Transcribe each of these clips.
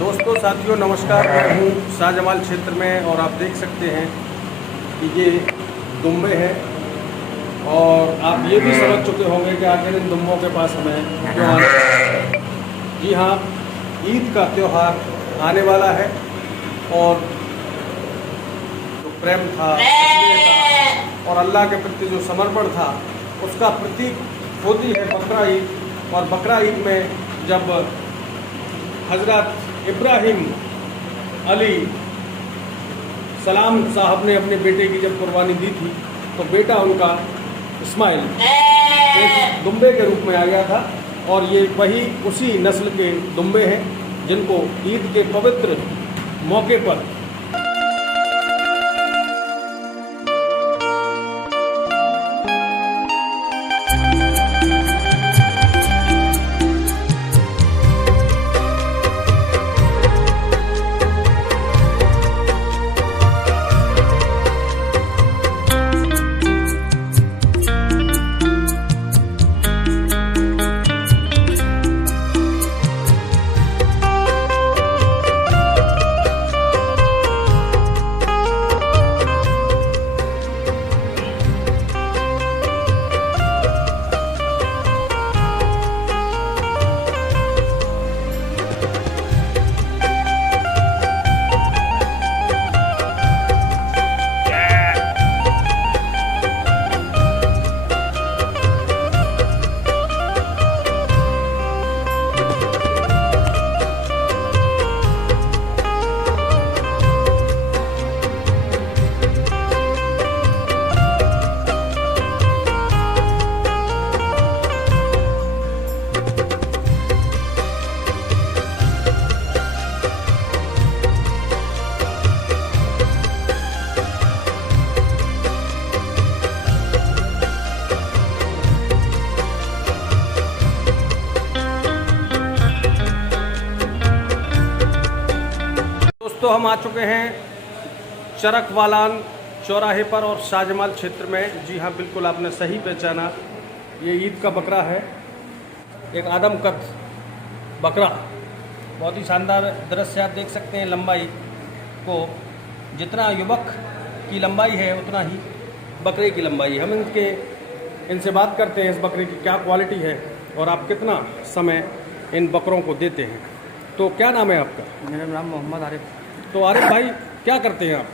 दोस्तों साथियों नमस्कार। मैं हूँ शाहजमाल क्षेत्र में और आप देख सकते हैं कि ये दुम्बे हैं और आप ये भी समझ चुके होंगे कि आखिर इन दुम्बों के पास हमें क्यों आना है। जी हाँ, ईद का त्यौहार आने वाला है और जो प्रेम था, था और अल्लाह के प्रति जो समर्पण था उसका प्रतीक होती है बकरा ईद। और बकरा ईद में जब हज़रत इब्राहिम अली सलाम साहब ने अपने बेटे की जब कुर्बानी दी थी तो बेटा उनका इस्माइल एक दुम्बे के रूप में आ गया था और ये वही उसी नस्ल के दुम्बे हैं जिनको ईद के पवित्र मौके पर तो हम आ चुके हैं चरक वालान चौराहे पर और शाहजमाल क्षेत्र में। जी हाँ, बिल्कुल आपने सही पहचाना, ये ईद का बकरा है, एक आदमकद बकरा। बहुत ही शानदार दृश्य आप देख सकते हैं। लंबाई को जितना युवक की लंबाई है उतना ही बकरे की लंबाई है। हम इनसे बात करते हैं इस बकरे की क्या क्वालिटी है और आप कितना समय इन बकरों को देते हैं। तो क्या नाम है आपका? मेरा नाम मोहम्मद आरिफ। तो आरिफ भाई क्या करते हैं आप?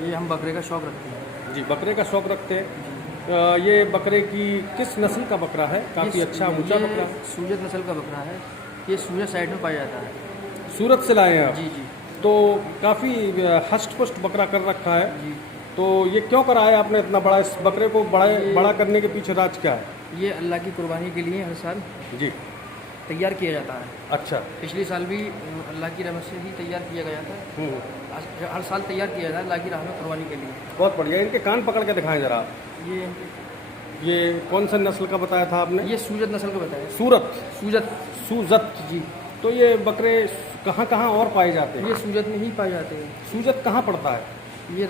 ये हम बकरे का शौक़ रखते हैं। जी, बकरे का शौक़ रखते हैं। ये बकरे की किस नस्ल का बकरा है? काफ़ी अच्छा ऊंचा बकरा है। सूरत नस्ल का बकरा है। ये सूरत साइड में पाया जाता है। सूरत से लाए हैं आप? जी जी। तो काफ़ी हष्ट पुष्ट बकरा कर रखा है जी। तो ये क्यों कराया आपने इतना बड़ा? इस बकरे को बड़ा करने के पीछे राज क्या है? ये अल्लाह की कुर्बानी के लिए हर साल जी तैयार किया जाता है। अच्छा। पिछले साल भी अल्लाह की रहमत से ही तैयार किया गया था। हर साल तैयार किया जाता है अल्लाह की राह में कुर्बानी के लिए। बहुत बढ़िया। इनके कान पकड़ के दिखाएं जरा। ये कौन सा नस्ल का बताया था आपने? ये सूरत नस्ल का बताया। सूरत सूजत जी। तो ये बकरे कहाँ कहाँ और पाए जाते हैं? ये सूरत में ही पाए जाते हैं। सूजत कहाँ पड़ता है? ये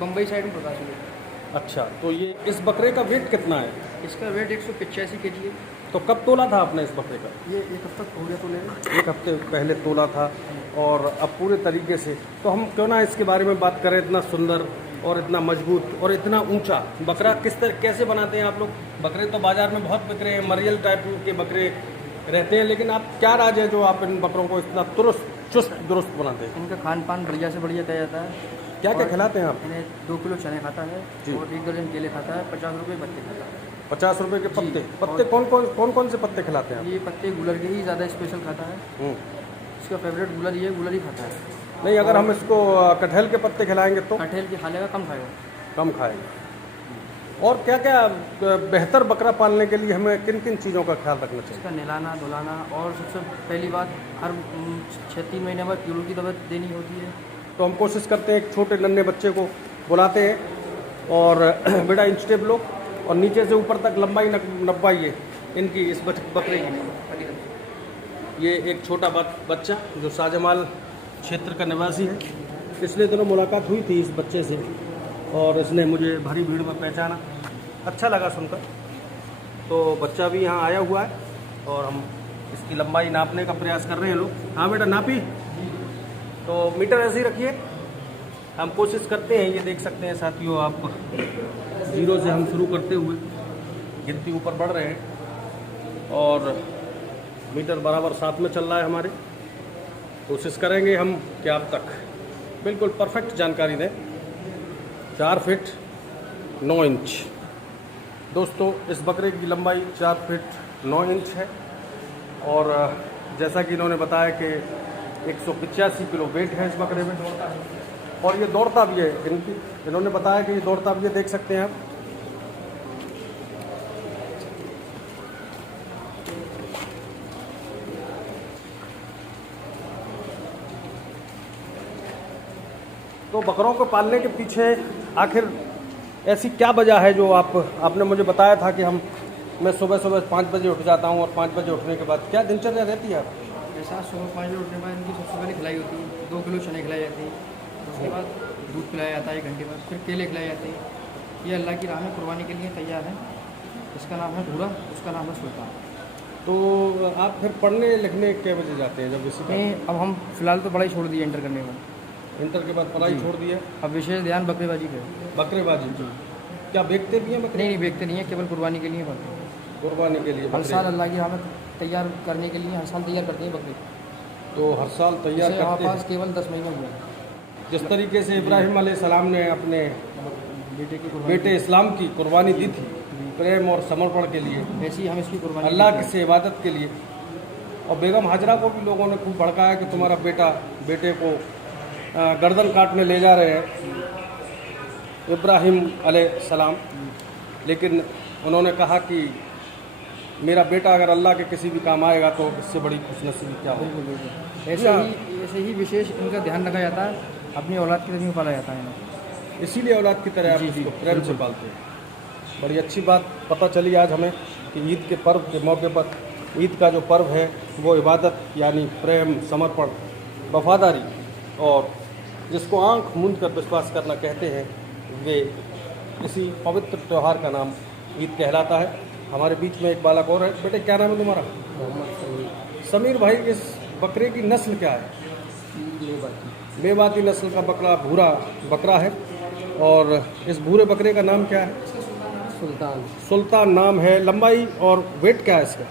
बम्बई साइड में पड़ता है सूरत। अच्छा, तो ये इस बकरे का वेट कितना है? इसका वेट 185 kg है। तो कब तोला था आपने इस बकरे का? ये एक हफ्ता हो गया तोले। एक हफ्ते पहले तोला था और अब पूरे तरीके से। तो हम क्यों ना इसके बारे में बात करें। इतना सुंदर और इतना मजबूत और इतना ऊंचा बकरा कैसे बनाते हैं आप लोग? बकरे तो बाज़ार में बहुत बिक रहे हैं, मरियल टाइप के बकरे रहते हैं, लेकिन आप क्या राज है जो आप इन बकरों को इतना चुस्त दुरुस्त बनाते हैं? इनका खान पान बढ़िया से बढ़िया किया जाता है। क्या क्या खिलाते हैं आप? इन्हें 2 किलो चने खाता है और 1 दर्जन केले खाता है। 50 रुपये पत्ते खाता है। 50 रुपये के पत्ते? पत्ते कौन से पत्ते खिलाते हैं आप? ये पत्ते गुलर के ही ज़्यादा स्पेशल खाता है। इसका फेवरेट गुलर ये गुलर ही खाता है। नहीं, अगर हम इसको कटहल के पत्ते खिलाएंगे तो? कटहल के खा लेगा, कम खाएगा। कम खाएगा। और क्या क्या बेहतर बकरा पालने के लिए हमें किन किन चीज़ों का ख्याल रखना चाहिए? इसका नहलाना धुलाना और सबसे पहली बात हर 6-3 महीने बाद कीड़ों की दवा देनी होती है। तो हम कोशिश करते हैं एक छोटे नन्हे बच्चे को बुलाते हैं और बेटा इंच टेप लो और नीचे से ऊपर तक लंबाई नपवाइए इनकी, इस बकरे की। ये एक छोटा बच्चा जो शाहजमाल क्षेत्र का निवासी है। पिछले दिनों मुलाकात हुई थी इस बच्चे से और इसने मुझे भरी भीड़ में पहचाना, अच्छा लगा सुनकर। तो बच्चा भी यहाँ आया हुआ है और हम इसकी लंबाई नापने का प्रयास कर रहे हैं लोग। हाँ बेटा नापी, तो मीटर ऐसे ही रखिए, हम कोशिश करते हैं। ये देख सकते हैं साथियों आप, 0 से हम शुरू करते हुए गिनती ऊपर बढ़ रहे हैं और मीटर बराबर साथ में चल रहा है हमारे। कोशिश करेंगे हम कि आप तक बिल्कुल परफेक्ट जानकारी दें। 4 फीट 9 इंच दोस्तों, इस बकरे की लंबाई 4 फीट 9 इंच है और जैसा कि इन्होंने बताया कि 185 किलो वेट है इस बकरे में और ये दौड़ता भी है। इन्होंने बताया कि ये दौड़ता भी है, देख सकते हैं आप। तो बकरों को पालने के पीछे आखिर ऐसी क्या वजह है जो आपने मुझे बताया था कि मैं सुबह 5 बजे उठ जाता हूँ और 5 बजे उठने के बाद क्या दिनचर्या रहती है? ऐसा सुबह 5 बजे उठने के बाद इनकी सबसे पहले खिलाई होती है, 2 किलो चने खिलाई जाती है, उसके बाद दूध पिलाया जाता है 1 घंटे बाद, फिर केले खिलाए जाते हैं। ये अल्लाह की राह में कुर्बानी के लिए तैयार है। इसका नाम है भूरा, उसका नाम है सुल्तान। तो आप फिर पढ़ने लिखने के बजे जाते हैं जब इसी नहीं, अब हम फिलहाल तो पढ़ाई छोड़ दी इंटर करने में। इंटर के बाद पढ़ाई छोड़ दी है, अब विशेष ध्यान बकरेबाजी पे। बकरेबाजी जी। क्या बेचते भी हैं बकरे? नहीं, बेचते नहीं है, केवल कुर्बानी के लिए पढ़ते हैं। कुर्बानी के लिए हर साल अल्लाह की राह में तैयार करने के लिए हर साल तैयार करते हैं बकरे। तो हर साल तैयार करते हमारे हैं। पास केवल 10 महीने हुए हैं। जिस तरीके से इब्राहिम अलैहिस्सलाम ने अपने बेटे इस्लाम की कुर्बानी दी थी प्रेम और समर्पण के लिए, ऐसी हम इसकी कुर्बानी अल्लाह की से इबादत के लिए। और बेगम हाजरा को भी लोगों ने खूब भड़काया कि तुम्हारा बेटे को गर्दन काटने ले जा रहे हैं इब्राहिम अलैहिस्सलाम, लेकिन उन्होंने कहा कि मेरा बेटा अगर अल्लाह के किसी भी काम आएगा तो इससे बड़ी खुशनसीबी क्या हो। ऐसे ही विशेष इनका ध्यान रखा जाता है, अपनी औलाद की तरह में पाला जाता है इन्हें। इसीलिए औलाद की तरह आप इसको प्रेम से पालते हैं। बड़ी अच्छी बात पता चली आज हमें कि ईद के पर्व के मौके पर, ईद का जो पर्व है वो इबादत यानी प्रेम, समर्पण, वफादारी और जिसको आंख मूंद कर विश्वास करना कहते हैं, वे इसी पवित्र त्यौहार का नाम ईद कहलाता है। हमारे बीच में एक बालक और है। बेटे क्या नाम है तुम्हारा? समीर भाई, इस बकरे की नस्ल क्या है? मेवाती नस्ल का बकरा, भूरा बकरा है। और इस भूरे बकरे का नाम क्या है? सुल्तान। सुल्तान नाम है। लंबाई और वेट क्या है इसका?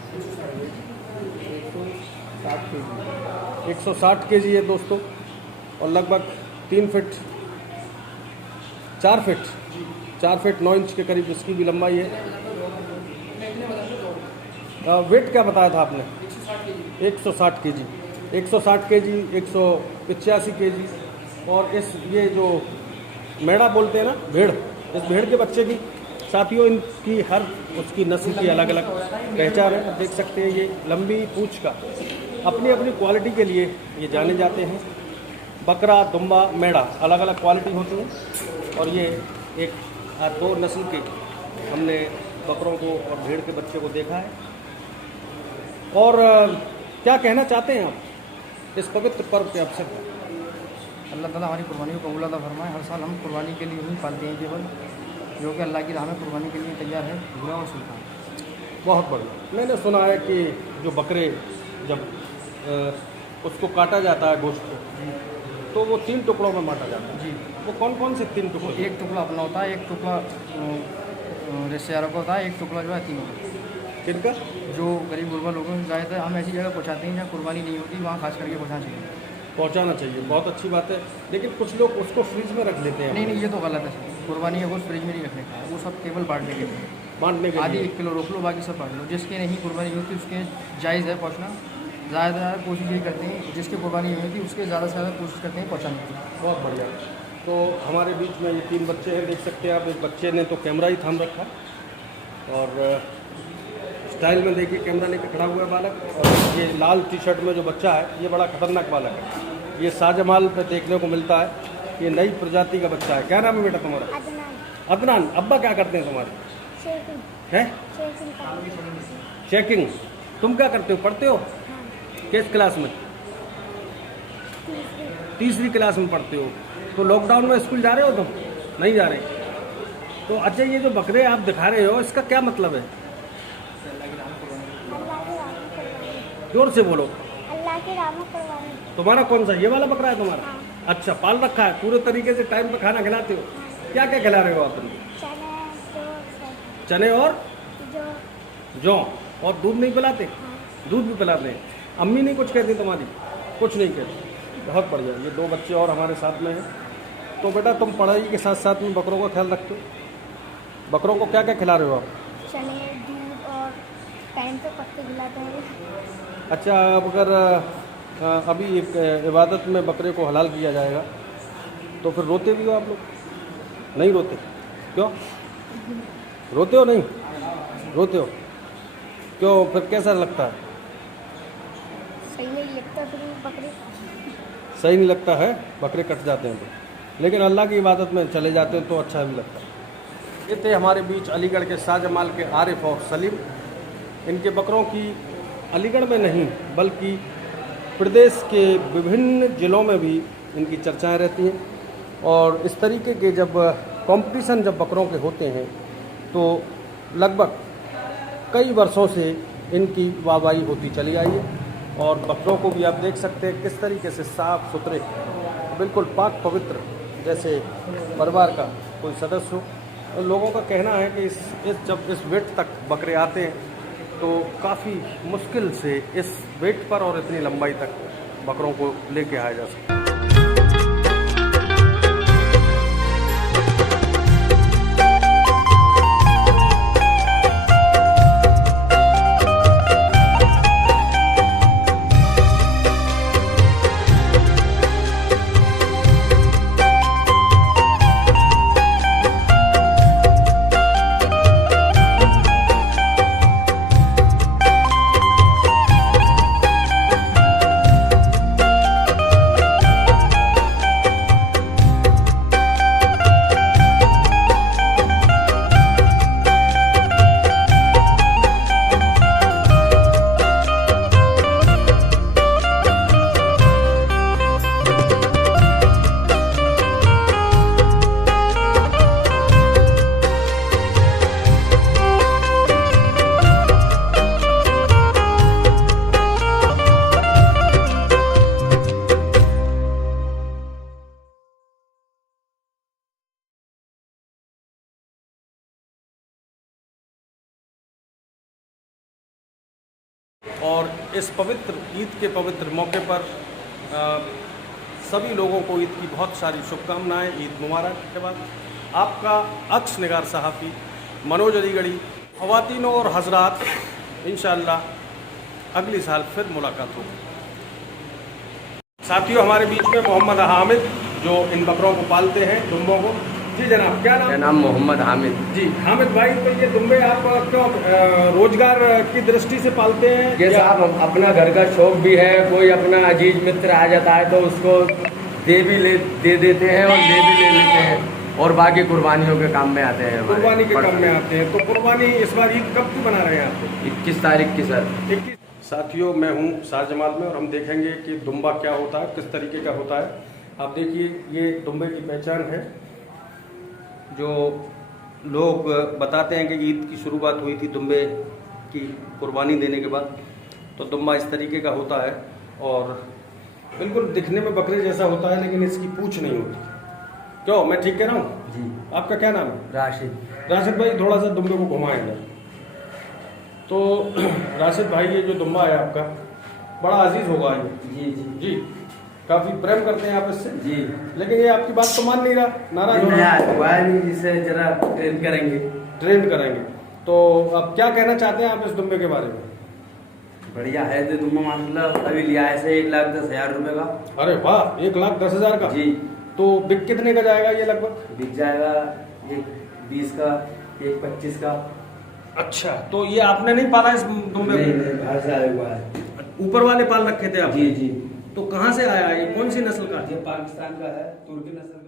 160 केजी है दोस्तों और लगभग 4 फीट 9 इंच के करीब इसकी भी लंबाई है। वेट क्या बताया था आपने? 160 केजी, 160 केजी, 185 केजी। और ये जो मेढ़ा बोलते हैं ना, भेड़, इस भेड़ के बच्चे की साथियों, इनकी हर उसकी नस्ल की अलग अलग पहचान है। देख सकते हैं ये लंबी पूंछ का अपनी अपनी क्वालिटी के लिए ये जाने जाते हैं। बकरा, दुम्बा, मेढ़ा अलग अलग क्वालिटी होती है और ये 2 नस्ल के हमने बकरों को और भेड़ के बच्चे को देखा है। और क्या कहना चाहते हैं आप इस पवित्र पर्व के अवसर पर? अल्लाह ताला हमारी कुर्बानी को कबूल अता फरमाए। हर साल हम कुर्बानी के लिए ही पालते हैं केवल, जो कि अल्लाह की राह में कुर्बानी के लिए तैयार है, भूरा और सुल्तान। बहुत बढ़िया। मैंने सुना है कि जो बकरे जब उसको काटा जाता है गोश्त को, तो वो 3 टुकड़ों में बांटा जाता है। जी। वो कौन कौन से 3 टुकड़े? एक टुकड़ा अपना होता है, एक टुकड़ा रिश्तेदारों का होता है, एक टुकड़ा जो है तीनों। किनका? जो गरीब गुरबा लोगों को ज़्यादातर हम ऐसी जगह पहुँचाते हैं जहाँ कुर्बानी नहीं होती, वहाँ खास करके पहुँचाना चाहिए। बहुत अच्छी बात है। लेकिन कुछ लोग उसको फ्रिज में रख लेते हैं। नहीं, ये तो गलत है। कुर्बानी है वो फ्रिज में नहीं रखने का, वो सब केवल बांटने के लिए। बांटने के आधी लिए 1 किलो रोक लो, बाकी सब बांट लो। जिसके नहीं कुर्बानी होती उसके जायज़ है पहुँचना। ज़्यादा कोशिश यही करते हैं, जिसकी कुर्बानी नहीं होती उसके ज़्यादा से ज़्यादा कोशिश करते हैं पहुँचाने की। बहुत बढ़िया। तो हमारे बीच में ये 3 बच्चे हैं, देख सकते हैं आप। एक बच्चे ने तो कैमरा ही थाम रखा और स्टाइल में देखिए कैमरा लेकर खड़ा हुआ है बालक। और ये लाल टी-शर्ट में जो बच्चा है ये बड़ा खतरनाक बालक है। ये शाहजमाल पे देखने को मिलता है। ये नई प्रजाति का बच्चा है। क्या नाम है बेटा तुम्हारा? अदनान। अब्बा क्या करते हैं तुम्हारे? हैं? चेकिंग। तुम क्या करते हो? पढ़ते हो? किस क्लास में? तीसरी क्लास में पढ़ते हो। तो लॉकडाउन में स्कूल जा रहे हो तुम? नहीं जा रहे। तो अच्छा, ये जो बकरे आप दिखा रहे हो इसका क्या मतलब है? जोर से बोलो। अल्लाह के राह में कुर्बानी। तुम्हारा कौन सा, ये वाला बकरा है तुम्हारा? हाँ। अच्छा, पाल रखा है, पूरे तरीके से टाइम पे खाना खिलाते हो? क्या क्या खिला रहे हो आप? चने जो चने और जो जौ, और दूध नहीं पिलाते? हाँ। दूध भी पिलाते हैं। अम्मी नहीं कुछ कहती तुम्हारी? कुछ नहीं कहती। बहुत बढ़िया। ये 2 बच्चे और हमारे साथ में हैं। तो बेटा तुम पढ़ाई के साथ साथ में बकरों का ख्याल रखते हो? बकरों को क्या क्या खिला रहे हो आप? चने दूध और टाइम पे पत्ते खिलाते हैं। अच्छा, अब अगर अभी एक इबादत में बकरे को हलाल किया जाएगा तो फिर रोते भी हो आप लोग? नहीं रोते? क्यों रोते हो? नहीं रोते हो? क्यों, फिर कैसा लगता है? सही नहीं लगता फिर बकरी। सही नहीं लगता है, बकरे कट जाते हैं तो। लेकिन अल्लाह की इबादत में चले जाते हैं तो अच्छा भी लगता है। ये थे हमारे बीच अलीगढ़ के शाहजमाल के आरिफ और सलीम। इनके बकरों की अलीगढ़ में नहीं बल्कि प्रदेश के विभिन्न ज़िलों में भी इनकी चर्चाएं रहती हैं। और इस तरीके के जब कंपटीशन जब बकरों के होते हैं तो लगभग कई वर्षों से इनकी वाहवाही होती चली आई है। और बकरों को भी आप देख सकते हैं किस तरीके से साफ़ सुथरे, बिल्कुल पाक पवित्र, जैसे परिवार का कोई सदस्य हो। और लोगों का कहना है कि जब इस वेट तक बकरे आते हैं तो काफ़ी मुश्किल से इस वेट पर और इतनी लंबाई तक बकरों को लेके आया जा सकता है। और इस पवित्र ईद के पवित्र मौके पर सभी लोगों को ईद की बहुत सारी शुभकामनाएं। ईद मुबारक के बाद आपका अक्स निगार सहाफ़ी मनोज अलीगढ़ी। ख़वातीनों और हजरात, इंशाअल्लाह अगली साल फिर मुलाकात होगी। साथियों, हमारे बीच में मोहम्मद हामिद जो इन बकरों को पालते हैं, दुम्बों को। जी जनाब, क्या नाम? मेरा नाम मोहम्मद हामिद। जी हामिद भाई, तो ये दुम्बे आप क्यों रोजगार की दृष्टि से पालते हैं? ये साहब अपना घर का शौक भी है, कोई अपना अजीज मित्र आ जाता है तो उसको दे देते हैं और ले भी ले लेते हैं, और बाकी कुर्बानियों के काम में आते हैं। कुर्बानी के काम में आते हैं। तो कुर्बानी इस बार ईद कब की मना रहे हैं आप? 21 तारीख की सर। 21। साथियों, मैं हूँ शाहजमाल में और हम देखेंगे कि दुम्बा क्या होता है, किस तरीके का होता है। आप देखिए, ये दुम्बे की पहचान है। जो लोग बताते हैं कि ईद की शुरुआत हुई थी दुम्बे की कुर्बानी देने के बाद, तो दुम्बा इस तरीके का होता है और बिल्कुल दिखने में बकरे जैसा होता है, लेकिन इसकी पूंछ नहीं होती। क्यों, मैं ठीक कह रहा हूँ? जी। आपका क्या नाम है? राशिद। राशिद भाई, थोड़ा सा दुम्बे को घुमाएंगे। तो राशिद भाई, ये जो दुम्बा है आपका बड़ा अजीज होगा ये। जी जी जी, काफी प्रेम करते हैं आप इससे। जी। लेकिन ये आपकी बात तो मान नहीं रहा, नाराज हो रहा है। जिसे जरा ट्रेन करेंगे। ट्रेन करेंगे। तो अब क्या कहना चाहते हैं आप इस दुम्बे के बारे में? बढ़िया है तो दुम्बा माशाल्लाह, अभी लिया है से 1,10,000 रुपए का। अरे वाह, 1,10,000 का? जी। तो बिक कितने का जाएगा ये लगभग? बिक जाएगा 1,20 का, 1,25 का। अच्छा, तो ये आपने नहीं पाला इस दुम्बे नहीं को? नहीं, बाहर से आया हुआ है। ऊपर वाले पाल रखे थे आप? जी जी। तो कहाँ से आया ये, कौन सी नस्ल का? ये पाकिस्तान का है, तुर्की नस्ल।